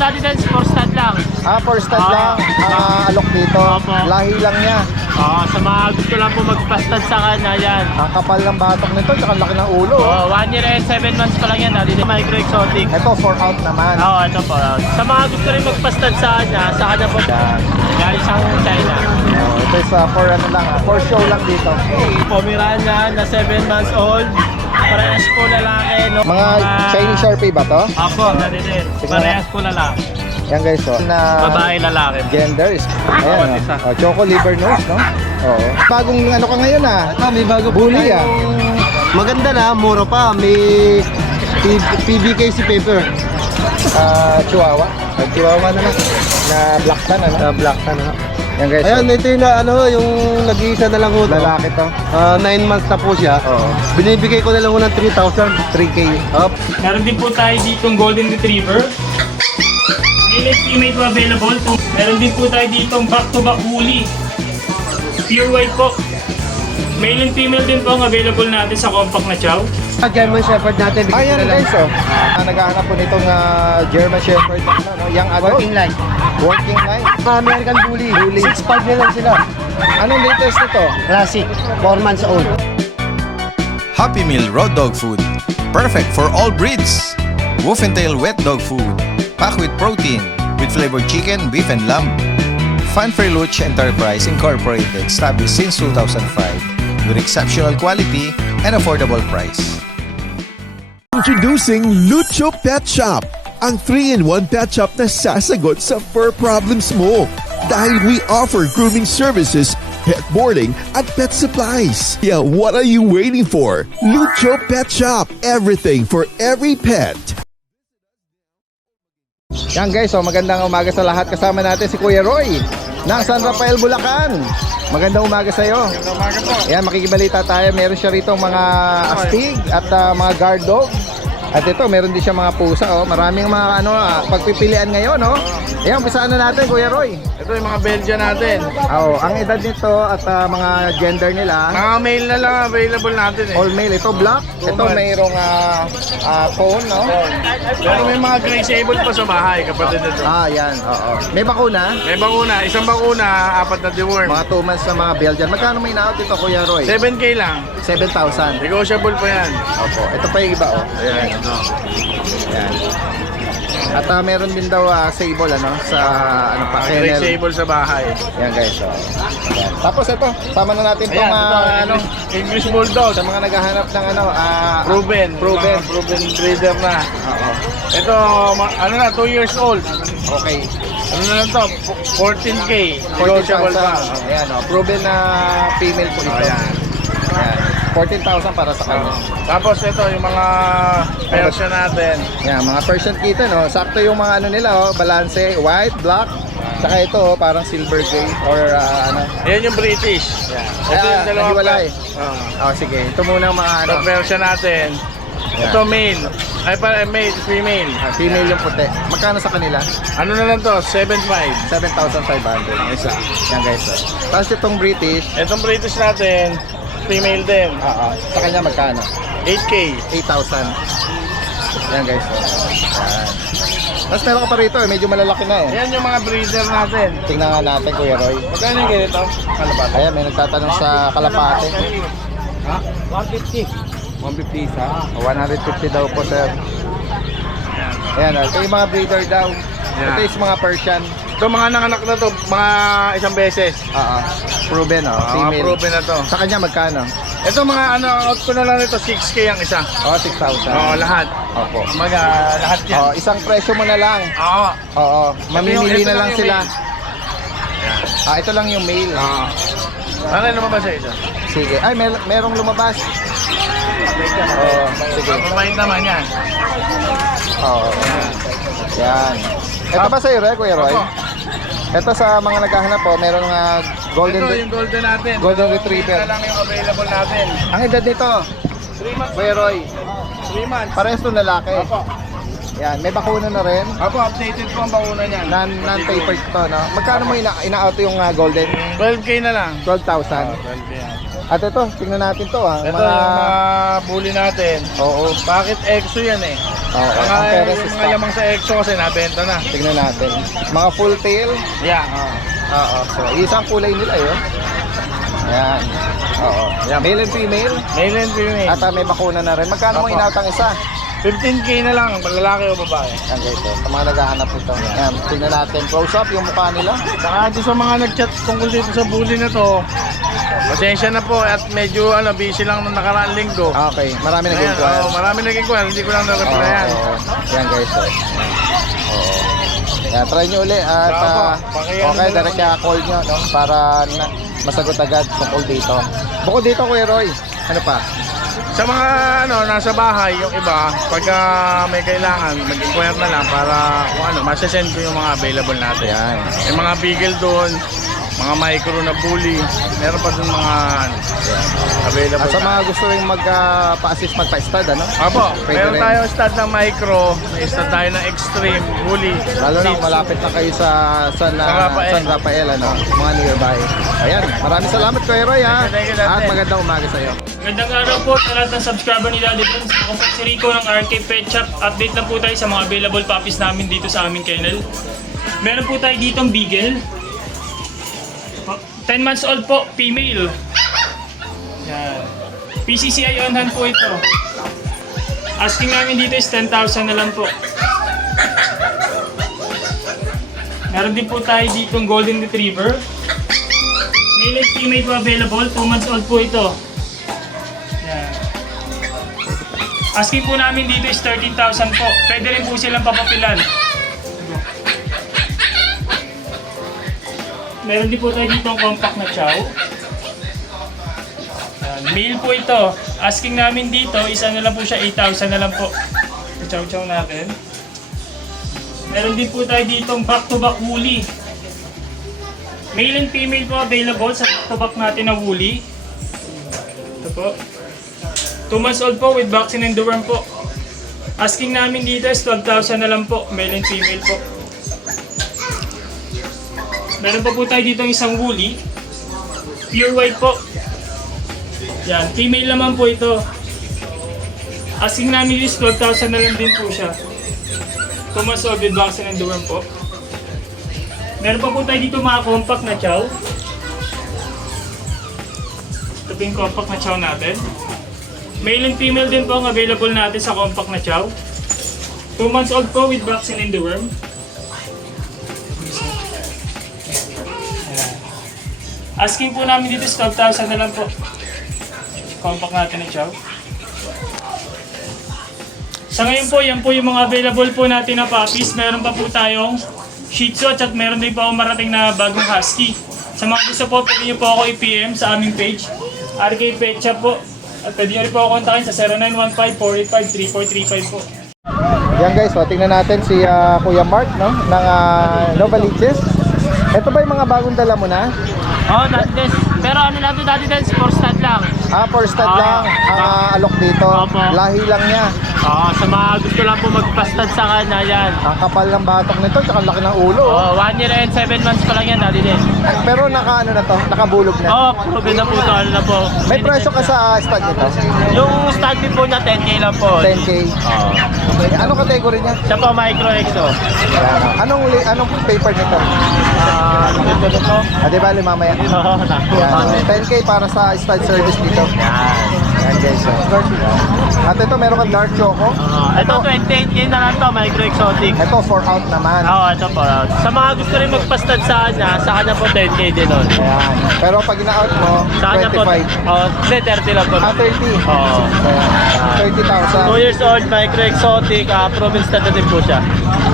Daddy Dance, for stud lang. For stud lang ang alok dito. Opo. Lahi lang niya. Sa mga gusto lang po magpa-stud sa kanya, yan. Ang kapal ng batok nito, tsaka laki ng ulo. 1 year and 7 months pa lang yan, Daddy Dance. Micro exotic. Ito 4 out naman. Ito po. Sa mga gusto rin magpa-stud sa kanya po. Galing siyang China. Ito is for ano lang, for show lang dito. Pomeranian na 7 months old. Parehas po lalaki. No? Mga Chinese Sharpie ba to? Apo, Daddy Dance. Parehas po lalaki. Yan guys, na Babae, lalaki. gender is ayan, choco liver nose, no? Oo. Bagong ano ka ngayon May bago bully Maganda na, mura pa. May PBKC paper. Chihuahua. Chihuahua naman. Na black tan, ano? Black ano. Yan guys. Ayan, ito yung yung nag-iisa na lang ho. Lalaki to. 9 months na po siya. Oo. Binibigay ko na lang ho ng 3,000. 3K. Up. Meron din po tayo ditong Golden Retriever. Male and female po available. Meron din po tayo ditong back-to-back woolly. Pure white po. Male and female din po ang available natin sa compact na chow. German Shepherd natin. Ayan guys, naghahanap po nitong German Shepherd, no? Young adult. Working line. Working line. American Bully. 6'5 na lang sila. Anong latest nito? Classic. 4 months old. Happy Meal Raw Dog Food. Perfect for all breeds. Wolf and Tail Wet Dog Food. Packed with protein, with flavored chicken, beef, and lamb. Fanfare Luch Enterprise Incorporated, established since 2005, with exceptional quality and affordable price. Introducing Lucho Pet Shop, ang 3-in-1 pet shop na sasagot sa fur problems mo. Dahil we offer grooming services, pet boarding, at pet supplies. Yeah, what are you waiting for? Lucho Pet Shop, everything for every pet. Yan guys, magandang umaga sa lahat. Kasama natin si Kuya Roy ng San Rafael, Bulacan. Magandang umaga sa iyo. Magandang umaga po. Ayan, makikibalita tayo. Meron siya rito mga astig at mga guard dog. At ito, meron din siya mga pusa. Maraming mga pagpipilian ngayon. Ayan, umpisaan na natin, Kuya Roy. Ito yung mga Belgian natin. Ang edad nito at mga gender nila. Mga male na lang available natin eh. All male. Ito black. Ito mayroong phone, no? Pero may mga gray sable pa sa bahay, kapatid nito. Yan. Oo. May bakuna. May bakuna, isang bakuna, 4 na deworm. Mga 2 months sa mga Belgian. Magkano may na-out ito, Kuya Roy? 7K lang. 7,000. Negotiable pa yan. Opo. Ito pa yung iba, Ayan. Ayan. At meron din daw sable sa Gray kennel. sable sa bahay. Yan guys. Ayan. Tapos ito, sama na natin Ayan, itong ito, English Bulldog. sa mga naghahanap ng Proven. Proven. Mga proven breeder na. Oo. Ito, 2 years old. Okay. Ano na lang to? 14K. Negotiable 14,000. pa. Ayan, proven na female po ito. Ayan. Ayan. 14,000 para sa kanya. Tapos ito, yung mga Persian natin. Yan, mga Persian kitten, sakto yung mga nila, balance, white, black, saka ito, parang silver gray, or Yan yung British. Ito yung dalawang nahiwalay. Oo. Sige, ito muna ang mga Ito Persian natin. Yan. Ito male. Ay para male, female. Female yung puti. Magkano sa kanila? Ano na lang to? 7.5. 7,500. Isa. Yan guys. Tapos itong British, Itong British natin, female din. sa kanya magkano? 8K. 8,000. Yan guys. Yan. Tapos meron ka pa rito, medyo malalaki na Yan yung mga breeder natin. Tingnan nga natin, Kuya Roy. Magkano yung ganito? Kalapate. Ayan, may nagtatanong sa kalapate. Ha? 150. 150 isa. 150 daw po, sir. Ayan, ito yung mga breeder daw. Yan. Ito yung mga Persian. Ito mga nanganak na to, mga isang beses. Proven, Mga female. proven na to. Sa kanya magkano? Ito mga out ko na lang ito, 6K ang isa. 6,000. Oo, lahat. Opo. Mga lahat yan. Isang presyo mo na lang. Oo. Oo, mamimili Ito na lang yung sila. male. Ito lang yung male. Oo. Ano yung lumabas sa ito? Sige. Ay, merong lumabas. Sige. Mabait naman yan. Oo. Yan. Ito ba sa'yo, Kuya Roy? Opo. Ito sa mga naghahanap po, meron nga golden Ito yung golden natin. Golden Retriever. Ito lang yung available natin. Ang edad nito, 3 months. Kuya Roy, 3 months. parehas itong lalaki. Opo. Yan, may bakuna na rin. Opo, updated po ang bakuna niyan. Non-papered to, no? Magkano mo ina-out yung golden? 12K na lang. 12,000. 12K yan. At ito, tingnan natin to ah. Ito yung mga bully natin. Oo. Bakit EXO yan eh? Oo. Mga, Ang pera yung mga stock. lamang sa EXO kasi nabenta na. Tingnan natin. Mga full tail. Yeah. Oo. So, isang kulay nila yun. Ayan. Oo. Yan. Male and female. Male and female. At may bakuna na rin. Magkano mo Opo. inautang isa? 15K na lang, lalaki o babae. Yan guys, sa mga naghahanap ito. Ayan, tingnan natin. Close up yung mukha nila. Saka doon sa mga nag-chat tungkol dito sa bully na to, pasensya na po at medyo busy lang nung nakaraang linggo. Okay, marami naging Ayan, kuha. marami naging kuha, hindi ko lang na-replyan. Yan guys. Oo. Yan, try nyo uli at Opo, pakiano okay, na direct kaya call nyo no, para masagot agad tungkol dito. Bukod dito, Kuya Roy, ano pa? Sa mga nasa bahay, yung iba, pagka may kailangan, mag-inquire na lang para kung masasend ko yung mga available natin. Yan. May mga beagle doon, mga micro na bully, meron pa doon mga available. At sa mga gusto rin magpa-assist magpa-stud, ano? Apo, Pwede meron rin. tayo stud ng micro, may stud tayo ng extreme, bully. Lalo na Shih kung Tzu. malapit na kayo sa San Rafael, ano? Mga nearby. Ayan, maraming salamat Kuya Roy ha. Thank you, Dante. At magandang umaga sa iyo. Magandang araw po sa lahat ng subscriber ni Daddy Dance. Ako po si Rico ng RK Pet Shop. Update lang po tayo sa mga available puppies namin dito sa aming kennel. Meron po tayo ditong Beagle. 10 months old po, female. Yan. PCCI on hand po ito. Asking namin dito is 10,000 na lang po. Meron din po tayo ditong Golden Retriever. Male and female po available, 2 months old po ito. Yan. Asking po namin dito is 13,000 po. Pwede rin po silang papapilan. Meron din po tayo dito ang compact na chow. Yan. Male po ito. Asking namin dito is ano lang po siya, 8,000 na lang po. Chow chow natin. Meron din po tayo dito ang back-to-back woolly. Male and female po available sa back-to-back natin na woolly. Ito po. 2 months old po with vaccine and deworm po. Asking namin dito is 12,000 na lang po, male and female po. Meron pa po tayo dito isang woolly. Pure white po. Yan, female naman po ito. Asking namin is 12,000 na lang din po siya. 2 months old with vaccine and deworm po. Meron pa po tayo dito mga compact na chow. Ito po yung compact na chow natin. Male and female din po ang available natin sa compact na chow. 2 months old po with vaccine and deworm. Ayan. Asking po namin dito is 12,000 na lang po. Compact natin na chow. Sa ngayon po, yan po yung mga available po natin na puppies. Meron pa po tayong Shih Tzu at meron din po ako marating na bagong Husky. Sa mga gusto po, pwede nyo po ako i-PM sa aming page. RK Pet Shop po. At pwede nyo rin po ako kontakin sa 0915-485-3435 po. Yan guys, so, tingnan natin si Kuya Mark no, ng Novaliches. Ito ba yung mga bagong dala mo na? Oh, Daddy Dance. Pero ano lang ito, Daddy Dance, for stud lang. For stud lang ang alok dito. Opo. Lahi lang niya. Sa mga gusto lang po magpa-stud sa kanya yan. Ang kapal ng batok nito, tsaka ang laki ng ulo. 1 year and 7 months pa lang yan, Daddy Dance. Pero naka ano na to, nakabulog na. Proven na po ito, ano na po. May presyo ka sa stud nito? Yung stud fee po na 10K lang po. 10K. Anong category niya? Siya po, Micro EXO. Ayan. Anong paper nito? Ganda na po. Di ba mamaya? Yan. 10K para sa stud service dito. Yan guys. At ito meron kang dark choco. Ito 28K na lang to, Micro Exotic. Ito 4 out naman. Ito po. Sa mga gusto rin magpa-stud sa kanya po 10K din nun. Ayan. Pero pag ina-out mo, Sa kanya po, 25. 30 lang po. 30. Oo. Ayan. 2 30,000. years old, Micro Exotic, proven stud na din po siya.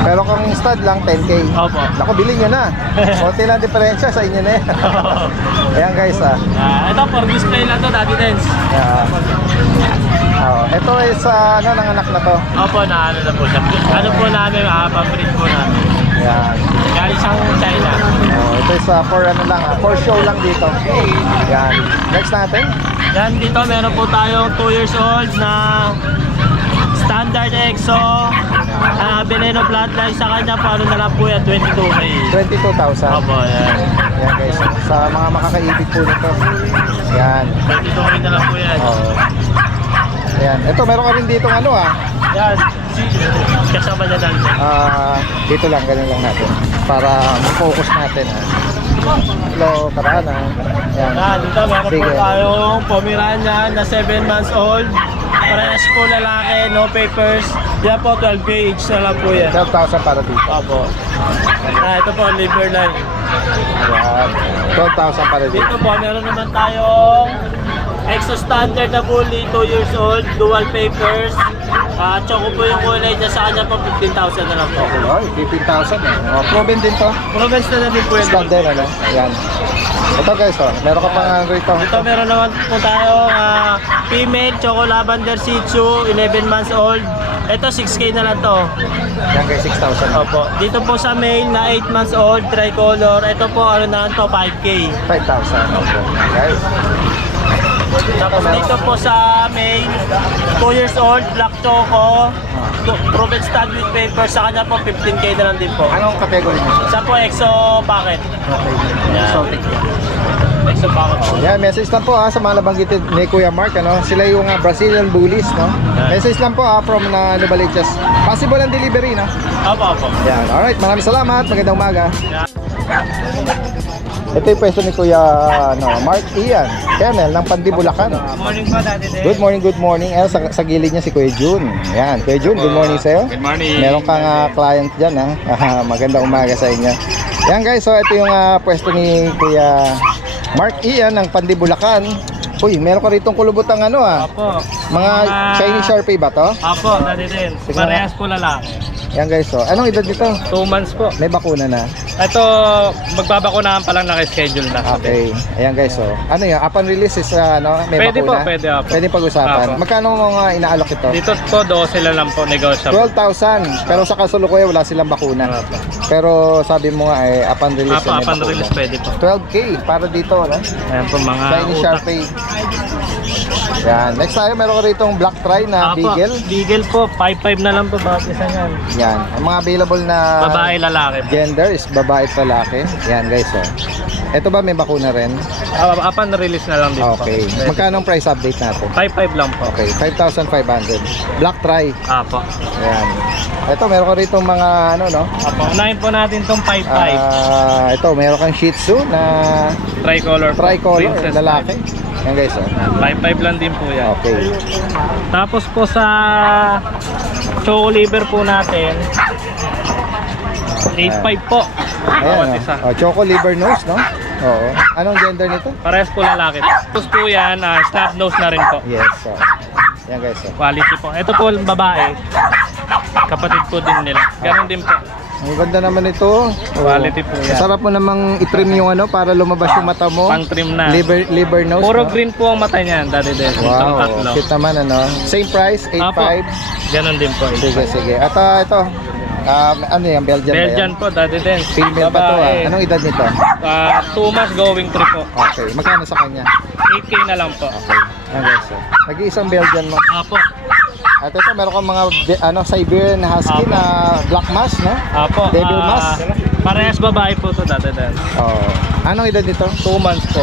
Pero kung stud lang, 10K. Opo. Naku, bilhin nyo na. Konti lang diferensya sa inyo na yan. Ayan guys Ito, for display lang to, Daddy Dance. ito is nanganak na to. Opo, na ano na po siya. Ano po namin, pang-breed po namin. Ayan. Galing siyang China. Ito is for show lang dito. Ayan. Next natin. Yan, dito meron po tayong 2 years old na standard EXO. Veneno Bloodline sa kanya po, ano na lang po yan, 22K. 22,000. Opo, yan. Yan guys, sa mga makakaibig po nito. Yan. 22K na lang po yan. Oo. Yan. Ito, meron ka rin dito ano Yan. Kasama niya dali. dito lang, ganun lang natin. Para ma-focus natin Hello, karaan Yan. Dito meron Sige. po tayong Pomeranian na 7 months old. Parehas po lalaki, no papers. Yan po, 12K each na lang po yan. 12,000 para dito. Opo. Ito po, liver line. Yan. 12,000 para dito. Dito po, meron naman tayong Exo Standard na bully, 2 years old, dual papers. Choco po yung kulay niya, sa kanya po 15,000 na lang po. Oy, 15,000 proven din to. Province na din po yun. Standard Yan. Ito guys, meron ka pang rito. Dito meron naman po tayong female, Choco Lavender Shih Tzu, 11 months old. Ito 6K na lang to. Yan guys, 6,000. Opo. Dito po sa male na 8 months old, tricolor. Ito po ano na to, 5K. 5,000. Okay. Guys. Tapos dito po sa male, 2 years old, black choco. Proven stud with paper, sa kanya po 15K na lang din po. Anong category mo? Sa po exo packet. Exotic. Exo packet po. Yan, message lang po sa mga nabanggitin ni Kuya Mark, Sila yung Brazilian bullies, Message lang po from Novaliches. Possible ang delivery, Opo, opo. Yan, alright, maraming salamat. Magandang umaga. Ito yung pwesto ni Kuya Mark Ian, Kennel ng Pandibulacan. Morning po, Daddy Day. Good morning. Sa gilid niya si Kuya Jun. Yan, Kuya Jun, good morning sa'yo. Good morning. Meron kang client dyan, Magandang umaga sa inyo. Yan guys, so ito yung pwesto ni Kuya Mark Ian ng Pandibulacan. Uy, meron ka ritong kulubutang Opo. mga Chinese Sharpie ba to? Opo, Daddy Day. Tignan Parehas po lalaki. Yan guys, so anong edad nito? 2 months po. May bakuna na. Ito, magbabakunahan pa lang naka-schedule na. Okay. Ayan guys, so ano yun? Upon release is may Pwede po, bakuna? pwede, opo. Pwede pag-usapan. Opo. Magkano mga inaalok ito? Dito po, 12 na lang po, negotiable. 12,000. Pero sa kasalukuyan wala silang bakuna. Opo. Pero sabi mo nga upon release Apo, may upon bakuna. release pwede po. 12K para dito, Ayan po mga Chinese Sharpie. Yan. Next tayo, meron ka ritong black try na Apo, beagle. Beagle po, 5-5 na lang po bawat isa niyan. Yan. Ang mga available na Babae, lalaki po. gender is babae at lalaki. Yan guys, Ito ba may bakuna rin? Upon release na lang din Okay. po. Magkano ang price update natin? 5-5 lang po. Okay, 5,500. Black try. Apo. Ayan. Ito, meron ka rito mga Apo, unahin po natin tong 5-5. ito, meron kang Shih Tzu na Tricolor po. tricolor, Princess lalaki. Yan guys, 5-5 lang din po yan. Okay. Tapos po sa choco liver po natin, 8-5 po. Bawat Ayan, isa. Choco liver nose, Oo. Anong gender nito? Parehas po lalaki. Tapos po yan, snap nose na rin po. Yes, yan guys, Quality po. Ito po babae. Kapatid po din nila. Ganon din po. Ang ganda naman ito. Quality po yan. Sarap mo namang i-trim yung para lumabas yung mata mo. Pang trim na. Liver nose. Puro green po ang mata niyan, Daddy Den. Itong Wow, tatlo. cute naman Same price, 8,500. Ganon din po. Sige. At ito, ano yan, Belgian ba yan? Belgian po, Daddy Den. Female pa to Anong edad nito? 2 months going 3 po. Okay, magkano sa kanya? 8K na lang po. Yan guys, Nag-iisang Belgian mo. Apo. At ito, meron kang mga Siberian Husky Apo. na black mask, Apo. Devil mask. Parehas babae po to, Daddy Den. Oh. Anong edad nito? 2 months po.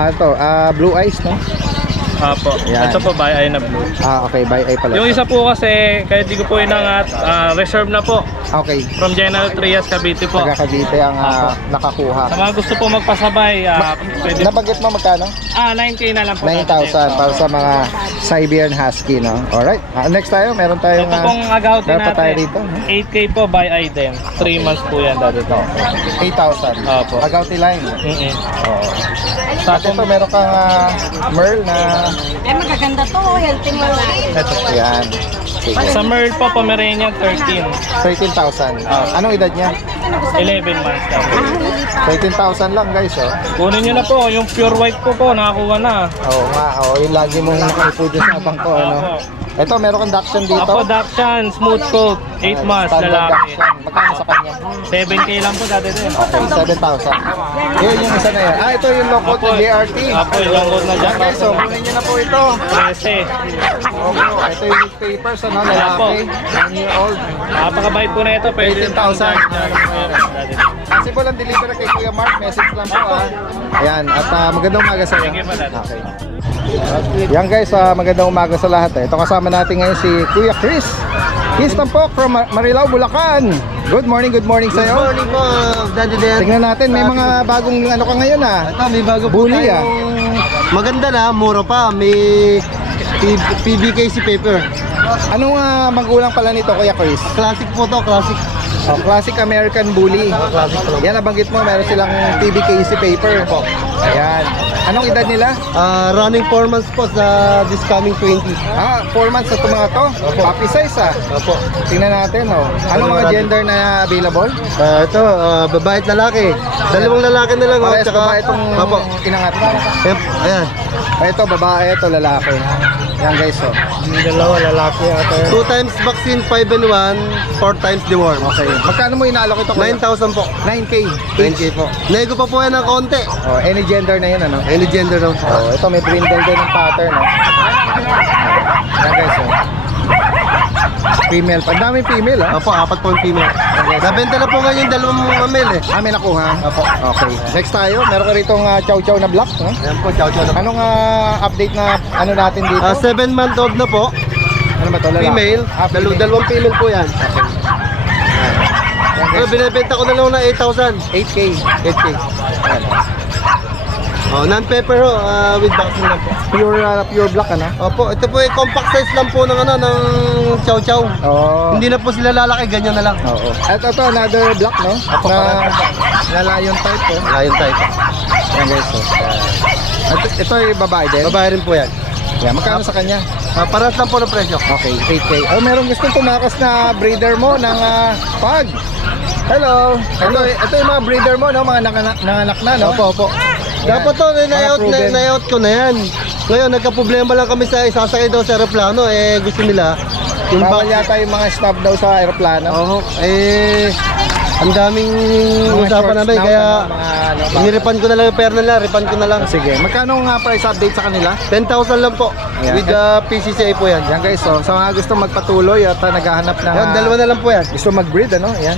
Ito, blue eyes, Apo. Yan. Ito po ba ay na blue. Okay, by eye pala. Yung isa po kasi, kahit di ko po inangat, reserve na po. Okay, From General Trias, Cavite po. taga Cavite ang Apo. nakakuha. Sa mga gusto po magpasabay, pwede po. Nabanggit mo magkano? 9K na lang po. 9,000 para sa mga Siberian Husky, Alright, next tayo, meron tayong Ito pong agouti meron pa tayo natin. rito, 8K po by item. 3 months po yan, Daddy Den. 8,000. Opo. Agouti line. Oo. At ito, meron kang Merl na Magaganda to, healthy mo na. Ito. yan. Sige. Sa Merl po, Pomeranian 13. 13,000. Anong edad niya? yan. Nagustuhan 11 months na po. 18,000 lang guys, oh. Kunin nyo na po, yung pure white po nakakuha na. Oo nga, oh, yung lagi mong ipo dyan sa bangko, ano. Ito, meron kang Dachshund dito. Apo, Dachshund, smooth coat, 8 months, Standard lalaki. Dachshund. Magkano sa kanya? 7K lang po dati din. Okay, 7,000. Yun yung isa na yan. Ah, ito yung low-coat na JRT. Apo, ilang coat na dyan. Yan guys, so kunin nyo na po ito. 13. Ito yung newspapers, ano, lalaki. 1-year-old. Napakabait po na ito. Pwede 18,000. Possible ang delivery kay Kuya Mark. Message lang po, ah. Ayan, at magandang umaga sa iyo. Sige po, Dad. Okay. Yan guys, magandang umaga sa lahat. Ito kasama natin ngayon si Kuya Chris. He's Tampok from Marilao, Bulacan. Good morning sa iyo. Good morning po, Daddy Dan. Tingnan natin, may mga bagong ano ka ngayon, ah. Ito, may bago po Bully, ah. tayong maganda na, mura pa. May PBKC paper. Anong magulang pala nito, Kuya Chris? Classic po to, classic. Oh, classic American Bully. Classic po. Yan, nabanggit mo, meron silang PBKC paper. Ayan. Anong edad nila? Running 4 months po sa this coming 20. 4 months na ito mga to. Puppy size, ah. Opo. Tingnan natin, oh. Anong mga gender na available? Ito, babae at lalaki. Dalawang lalaki na lang. Parehas babae itong Opo. inangat. Ayan. Ito, babae, ito, lalaki. Yan guys, oh. Dalawa lalaki ata. 2 times vaccine, 5 and 1, 4 times deworm. Okay. Magkano mo inaalok ito? Kuya? 9,000 po. 9K. 9K po. Nego pa po yan ng konti. Oh, any gender na yun, ano? Any gender daw. Oh, ito may brindle din ng pattern, no? Yan guys, oh. Female. Ang daming female, ah. Opo, 4 po yung female. Nabenta na po ngayon yung dalawang mamel eh. May nakuha. Opo. Okay. Next tayo, meron ka rito chow chow na black, no? Ayan po, chow chow na po. Anong update na ano natin dito? 7-month-old na po. Ano ba to? Lalaki? Female. Female. Dalawang female po yan. Yan, So, guys. binibenta ko na lang na 8,000. 8K. 8K. Ayan, oh. Oh, non-pepper ho, with vaccine lang po. Pure black, ano? Opo, ito po yung compact size lang po ng ng chow chow. Oo. Hindi na po sila lalaki, ganyan na lang. Oo. At ito, another black, no? Apo, Na lion type, oh. Lion type. Yan guys, oh. At ito yung babae din? Babae rin po yan. Yan, magkano sa kanya? Paras lang po ng presyo. Okay, 8K. Oh, meron gustong tumakas na breeder mo ng pag. Hello. Ito yung mga breeder mo, no? Mga nanganak na, no? Opo, opo. Yan. Dapat to, proven. na-out ko na yan. Ngayon, nagka-problema lang kami sa isasakay daw sa aeroplano. Eh, gusto nila. Yung Bawal back- yata yung mga snub daw sa aeroplano. Oo, ang daming Mga usapan short namin. snout, Kaya, mga ano, niripan ko na lang yung pera nila. Ripan ko na lang. Sige, magkano nga price update sa kanila? 10,000 lang po. Ayan. With PCCA po yan. Yan guys, so sa mga gusto magpatuloy at naghahanap ng Yan, dalawa na lang po yan. gusto mag-breed, ano? Yan.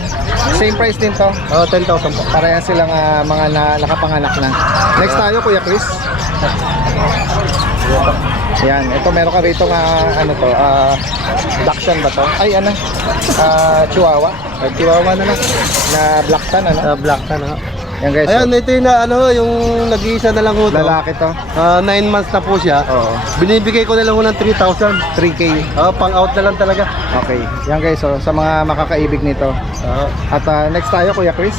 Same price din to. Oh, 10,000 po. Parehas silang mga nakapanganak na. Next tayo, Kuya Chris. Yan, ito meron ka rito ano to, Dachshund ba to? Ay, ano? Chihuahua. Chihuahua na lang. Na black tan, ano? Black tan, ha? Yan guys, Ayan, ito yung, yung nag-iisa na lang ho to. lalaki to. 9 months na po siya. Oo. Binibigay ko na lang ho ng 3,000. 3K. Pang out na lang talaga. Okay. Yan guys, so, sa mga makakaibig nito. At next tayo, Kuya Chris.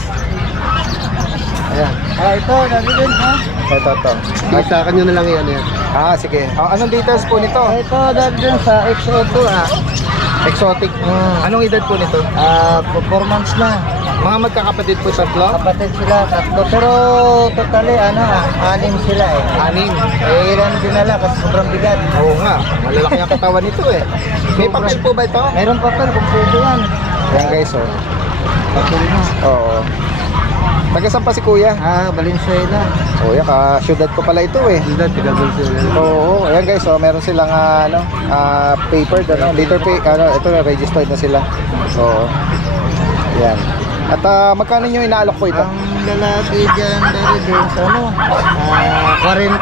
Ayan. Ito, nandun ha? Ito. Isakan nyo na lang yan. Sige. Anong details po nito? Ito, nandun sa XO2 Exotic. Anong edad po nito? 4 months na. Mga magkakapatid po tatlo? Kapatid sila, tatlo. Pero totally, 6 sila eh. 6. Ilan dinala kasi sobrang bigat. Oo nga. Malalaki ang katawan nito eh. May papel po ba ito? Meron papel, kumpleto yan. Yan guys, oh. Papel na. Oo. Taga saan pa si Kuya? Valenzuela. Oh, yan syudad ko pala ito eh. Sila, tiga Valenzuela. Oo, ayan guys, so meron silang paper, liter ito na registered na sila. Oo. Yan. At magkano nyo inaalok po ito? Ang lalaki dyan, dari din sa 40.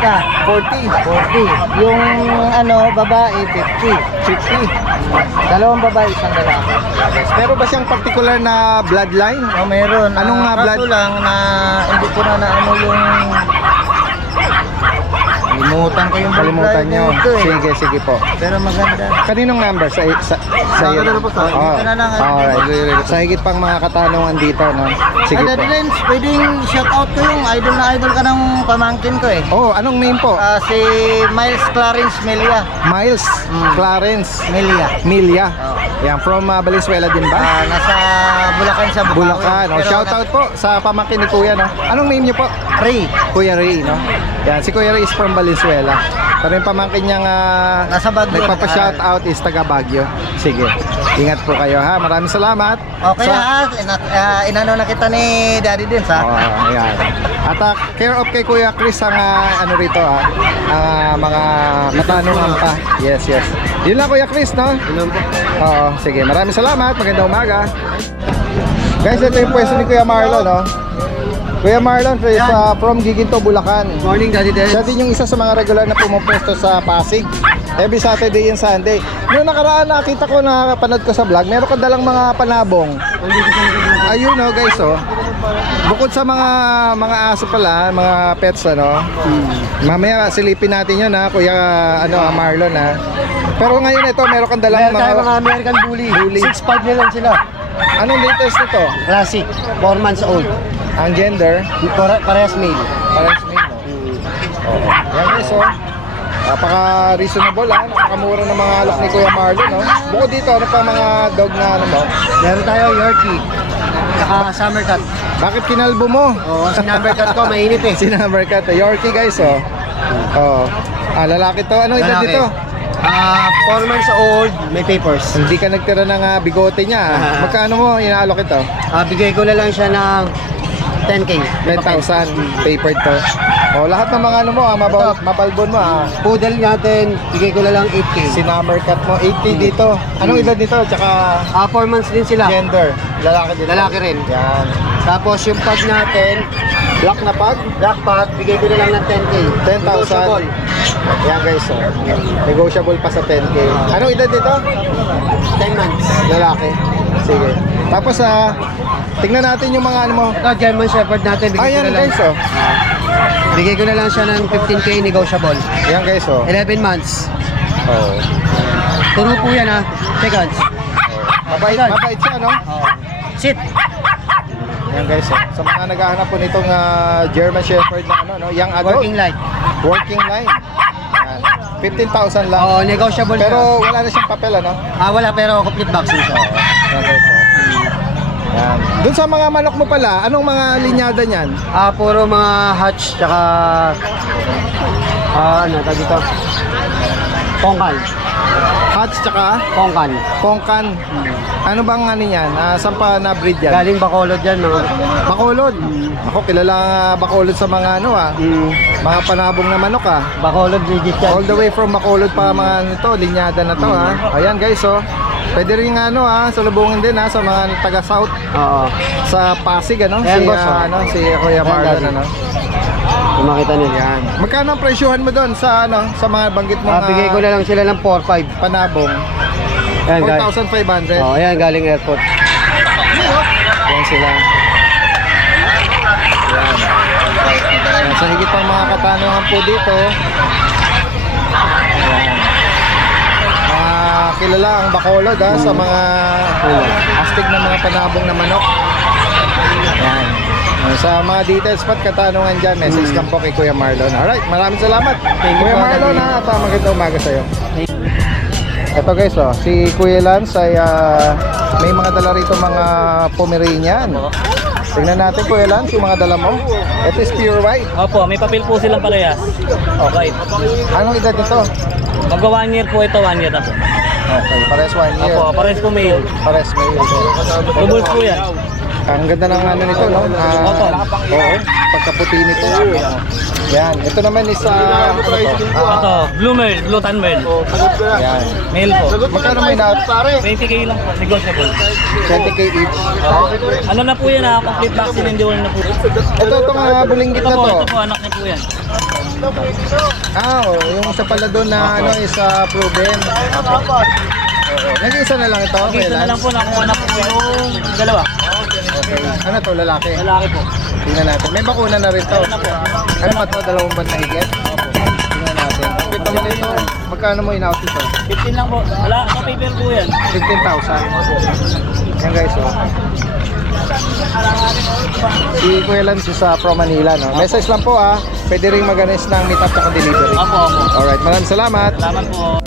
40. Yung babae, 50. 50. Dalawang babae, isang lalaki. Meron ba siyang particular na bloodline? Meron. Anong blood? Kaso lang na hindi ko na yung... Limutan ko yung Kalimutan nyo. nito eh. Sige po. Pero maganda. Kaninong number? Sa iyo? akin na lang po, sa akin. Dito na lang. Alright. Sa higit pang mga katanungan dito, no? Sige po. Friends, pwedeng shoutout ko yung idol ka ng pamangkin ko eh. Oh, anong name po? Si Miles Clarence Melia. Miles Clarence Melia. Milia. Yan, from Valenzuela din ba? Nasa Bulacan sa Bulacan. Oh, shout out po sa pamangkin ni Kuya, no? Anong name niyo po? Ray. Kuya Ray, no? Yan, si Kuya Ray is from Valenzuela. Pero yung pamangkin niyang Nasa Baguio. nagpapa-shout out is taga Baguio. Sige. Ingat po kayo ha. Maraming salamat. Okay ha, inano na kita ni Daddy din sa. Oh, ayan. At care of kay Kuya Chris ang ano rito mga katanungan pa. Yes, yes. Yun lang Kuya Chris, no? Oo, sige. Maraming salamat. Magandang umaga. Guys, ito yung pwesto ni Kuya Marlon, no? Kuya Marlon is from Giginto, Bulacan. Morning Daddy din. Siya din yung isa sa mga regular na pumupwesto sa Pasig. Every Saturday and Sunday. Noong nakaraan nakita ko, nakapanood ko sa vlog, meron ka dalang mga panabong. Ayun no guys oh. Bukod sa mga aso pala, mga pets ano. Mamaya silipin natin yun ha, Kuya Marlon ha. Pero ngayon ito, meron kang dalang Mga American Bully. 6'5 na lang sila. Anong latest nito? Classic. 4 months old. Ang gender? Parehas male. Parehas male, no? Oo. Yan guys, oh. Napaka-reasonable, napakamura ng mga alak ni Kuya Marlon, no? Bukod dito, ano pa mga dog na ano mo? Meron tayo Yorkie. Saka Summer Cat. Bakit kinalbo mo? Oo, Summer Cat ko, mainit eh. Sinumber cat, Yorkie guys, oh. Oo. Lalaki to. Anong edad Lalaki. dito? 4 months old, may papers. Hindi ka nagtira ng bigote niya. Magkano mo inaalok ito? Bigay ko na lang siya ng 10K. 10,000 papered to. Oh, lahat ng mga ano mo, mabalbon mo Poodle natin, bigay ko na lang 8K. Sinumber cat mo, 80 dito. Anong edad dito? Tsaka 4 months din sila. gender, lalaki din. Lalaki rin. Yan. Tapos yung pag natin, Black na pag? black pug, bigay ko na lang ng 10K. 10,000. Negotiable. Yan guys, oh. Negotiable pa sa 10K. Anong edad dito? 10 months. Lalaki. Sige. Tapos tingnan natin yung mga ano mo. Ito, German Shepherd natin, bigay ko Ayan na lang. guys, oh. Bigay ko na lang siya ng 15K negotiable. Ayan guys, oh. 11 months. Oh. Turo po yan ha. Seconds. Mabait siya, no? Sit. Ayan guys, oh. Sa mga naghahanap po nitong German Shepherd na ano, no? Young adult. Working light. Working line. Ayan. 15,000 lang. Oo, negotiable Pero wala na siyang papel, ano? wala pero complete vaccine siya. Ayan guys, oh. Ayan. Doon sa mga manok mo pala, anong mga linyada niyan? Puro mga hatch, tsaka ano, tawag dito? Pongkan. Hats tsaka Pongkan. Pongkan. Ano bang ano niyan? Saan pa na-breed yan? Galing Bacolod yan, mga. Bacolod. Ako kilala Bacolod sa mga ano mga panabong na manok Bacolod legit yan. All the way from Bacolod pa mga ano to, linyada na to Ayan guys oh. Pwede rin ano salubungin din sa mga taga South Oo. sa Pasig ano Ayan, si boss, si Kuya Marlon Daddy. ano. Kung makita niyo. Yan. Magkano ang presyohan mo doon sa sa mga banggit mo Bigay ko na lang sila ng 4-5. panabong? Ayan, 4,500. ayan, galing airport. Yan sila. Yan. Sa higit pang mga katanungan po dito. Yan. Kilala ang Bacolod sa mga astig na mga panabong na manok. Yan. Sa mga details pat katanungan dyan, message lang po kay Kuya Marlon. Alright, maraming salamat. Kuya Marlon at magandang umaga sa'yo. Ito guys, si Kuya Lance ay may mga dala rito mga Pomeranian. Tingnan natin Kuya Lance yung mga dala mo. Ito is pure white. Opo, may papel po silang parehas. Okay. Anong edad nito? Magwa 1 year po ito, 1 year na po. Okay, pares 1 year. Opo, parehas po male. Pares may Doubles po yan. Ang ganda ng ano nito, no? Opo. Oo, pagkaputi nito. Yan, ito naman is ano to? Ito, blue merl, blue tan merl. Yan. Male po. Magkano may na? 20K lang po, negotiable. 20K each. Ano na po yan complete vaccine and dual na po. Itong bulinggit na to. Ito po, anak niya po yan. Yung isa pala doon na ano is proven. Oo. Nag-iisa na lang ito. Isa na lang po, nakuha na po yung dalawa. Okay. Ano to, lalaki? Lalaki po. Tingnan natin. May bakuna na rin to. Ano ba to? 2 buwan na higit? Tingnan natin. Wait naman ito. Magkano mo in-out ito? 15 lang po. Wala, no paper po yan. 15,000. Yan guys, Si Kuya Lance sa Pro Manila, no? Message lang po Pwede rin mag-anis ng meet up at delivery. Opo. Alright, maraming salamat. Salamat po.